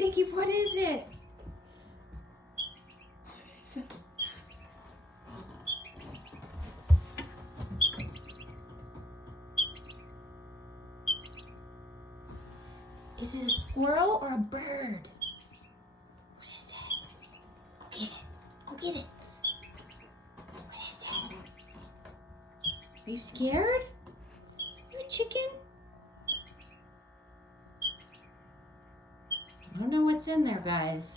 Ziggy, what is it? Is it a squirrel or a bird? What is it? Go get it. Go get it. What is it? Are you scared? You a chicken? I don't know what's in there, guys.